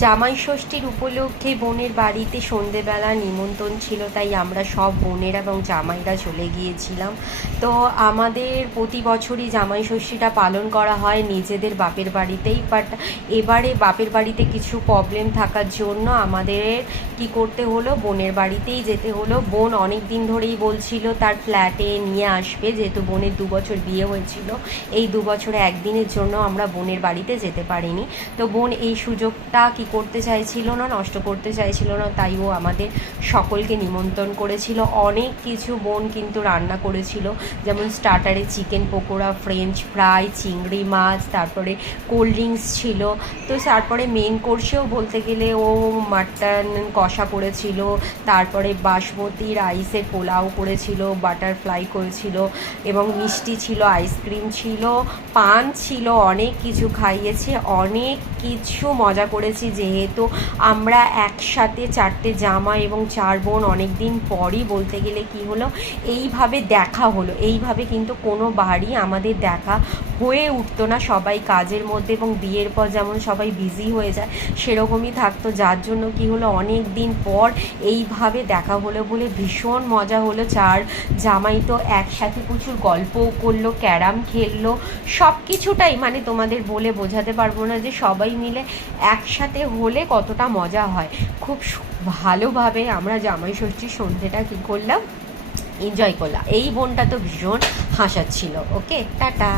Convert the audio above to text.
জামাই ষষ্ঠীর উপলক্ষে বোনের বাড়িতে সন্ধেবেলা নিমন্ত্রণ ছিল, তাই আমরা সব বোনের এবং জামাইরা চলে গিয়েছিলাম। তো আমাদের প্রতি বছরই জামাই ষষ্ঠীটা পালন করা হয় নিজেদের বাপের বাড়িতেই, বাট এবারে বাপের বাড়িতে কিছু প্রবলেম থাকার জন্য আমাদের কি করতে হলো, বোনের বাড়িতেই যেতে হলো। বোন অনেক দিন ধরেই বলছিল তার ফ্ল্যাটে নিয়ে আসবে, যেহেতু বোনের 2 বছর বিয়ে হয়েছিল। এই 2 বছরে একদিনের জন্য আমরা বোনের বাড়িতে যেতে পারিনি। তো বোন এই সুযোগটা কি করতে চাইছিল না, নষ্ট করতে চাইছিল না, তাই ও আমাদের সকলকে নিমন্ত্রণ করেছিল। অনেক কিছু বোন কিন্তু রান্না করেছিল, যেমন স্টার্টারে চিকেন পকোড়া, ফ্রেঞ্চ ফ্রাই, চিংড়ি মাছ, তারপরে কোল্ড ড্রিঙ্কস ছিল। তো তারপরে মেন কোর্সেও বলতে গেলে ও মাটন কষা করেছিল, তারপরে বাসমতি রাইসের পোলাও করেছিল, বাটারফ্লাই করেছিল, এবং মিষ্টি ছিল, আইসক্রিম ছিল, পান ছিল, অনেক কিছু খাইয়েছে। অনেক কিছু মজা করেছি, যেহেতু আমরা একসাথে 4টে জামাই এবং 4 বোন অনেক দিন পরই বলতে গেলে কি হলো, এইভাবে দেখা হলো। এইভাবে কিন্তু কোনো বাড়ি আমাদের দেখা হয়ে উঠতো না, সবাই কাজের মধ্যে, এবং বিয়ের পর যেমন সবাই বিজি হয়ে যায় সেরকমই থাকতো, যার জন্য কি হলো অনেক দিন পর এইভাবে দেখা হলো বলে ভীষণ মজা হলো। 4 জামাই তো একসাথে প্রচুর গল্পও করলো, ক্যারাম খেললো, সব কিছুটাই মানে তোমাদের বলে বোঝাতে পারবো না যে সবাই মিলে একসাথে হলে কতটা মজা হয়। খুব ভালোভাবে আমরা জামাই ষষ্ঠীর সন্ধ্যেটা কী করলাম, এনজয় করলাম। এই বোনটা তো ভীষণ হাসাচ্ছিল। ওকে, টাটা।